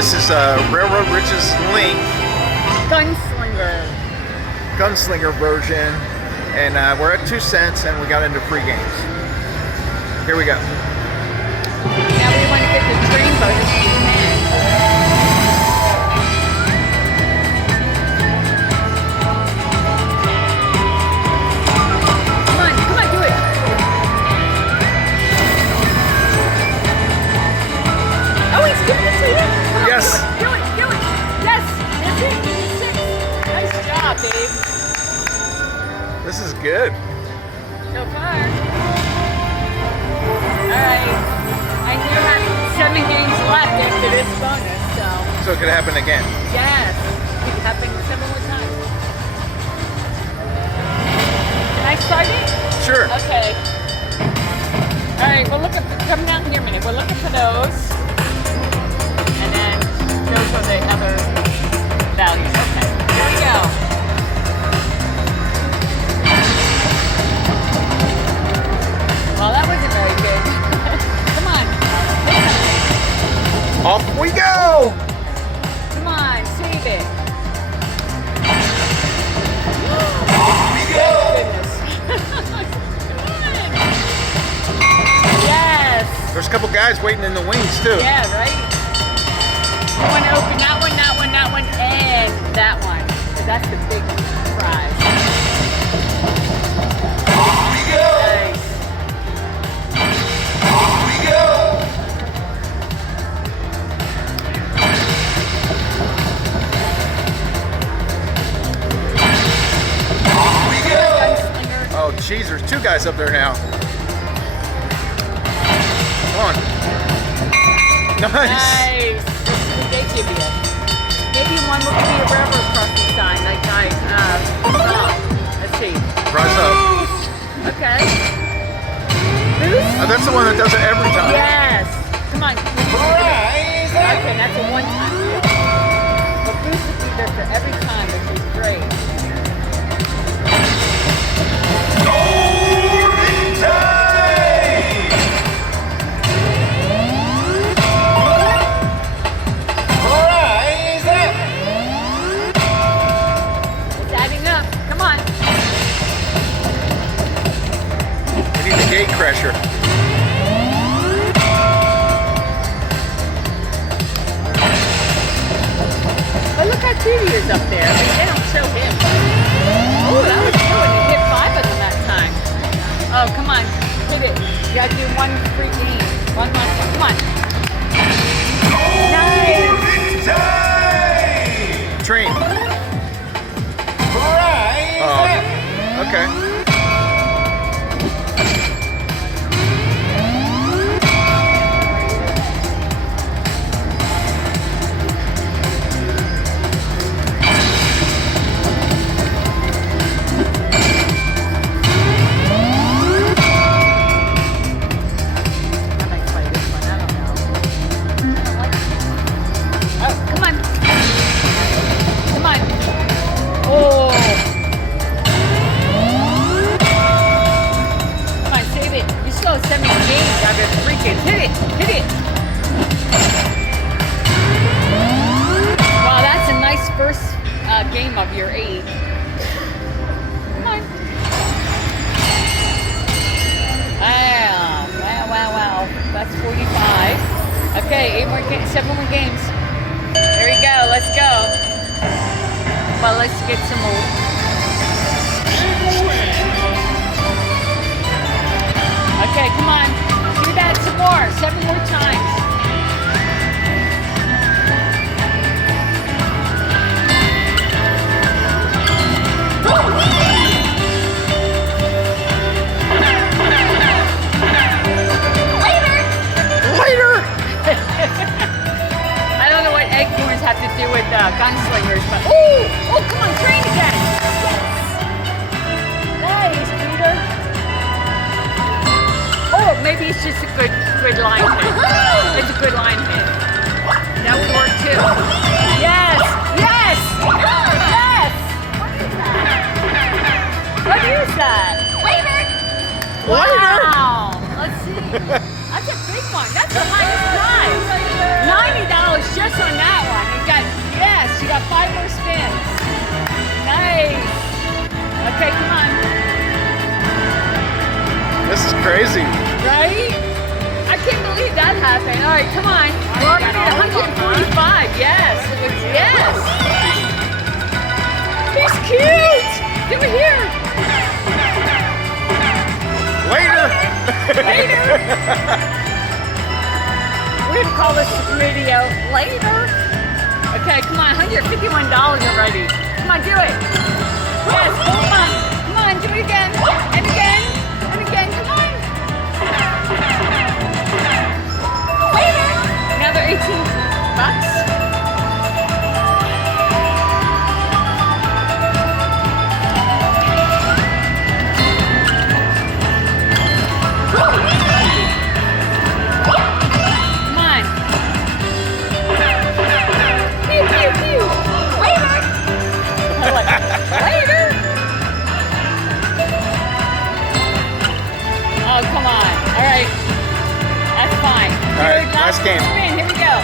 This is Railroad Rich's Link Gunslinger version, and we're at 2 cents, and we got into free games. Here we go. Now we want to get the train bonus if we can. Come on, do it. Oh, he's giving it to you? Come on, Yes. Do it. Yes, that's it. 6. Nice job, Dave. This is good. So far. Alright. I do have 7 games left after this bonus, so. So it could happen again. Yes. It could happen 7 more times. Can I start it? Sure. Okay. Alright, we'll look at, come down here a minute. We're looking for those. And then those are the other values. Okay. Here we go. Well, that wasn't very good. Come on. Off we go! Come on, save it. Off we go! Yes. There's a couple guys waiting in the wings too. Yeah, right? I want to open that one, and that one. Because that's the big prize. Off we go! Nice. Off we go! Off we go! Gunslinger. Oh, jeez, there's 2 guys up there now. Come on. Nice. Nice. Let's see what they give you. Maybe one will give you a railroad crossing sign, like I saw. Let's see. Rise up. Okay. Boost? Oh, that's the one that does it every time. Yes. Come on. Rise up. Okay, that's a one-time deal. But boost will be there for every time, which is great. Golden time! Rise up! It's adding up. Come on. We need the gate crusher. Oh, look how cute he is up there. I mean, they don't show him. Oh, that was good. You hit 5 of them that time. Oh, come on. Hit it. You gotta do one free game. One last one. Come on. Nice. Train. Rise Oh, up. okay. I might play this one. I don't know. Oh, come on. Come on. Oh. Come on, save it. You still have 7 games out of 3 kids. Hit it. Hit it. Wow, that's a nice first game of your 8. Come on. Wow. That's 45. Okay, 7 more games. There we go. Let's go. Well, let's get some more. Okay, come on. Do that some more. 7 more times. Later! I don't know what acorns have to do with gunslingers, but oh, come on, train again. Yes. Nice, Peter. Oh, maybe it's just a good line hit. It's a good line hit. That would work too. Yes. What is that? Wow. Let's see. That's a big one. That's the highest prize. $90 just on that. All right, come on. We're already at 145. Yes. Yes. He's cute. Give it here. Later. Later. We're gonna call this video later. Okay, come on. $151 already. Come on, do it. Yes. Come on. Come on. Do it again. And again. And again. Come on. Another 18 bucks. Come on. Pew, pew, pew. Later. Later. Oh, come on. All right. That's fine. All right, last game. Here we go.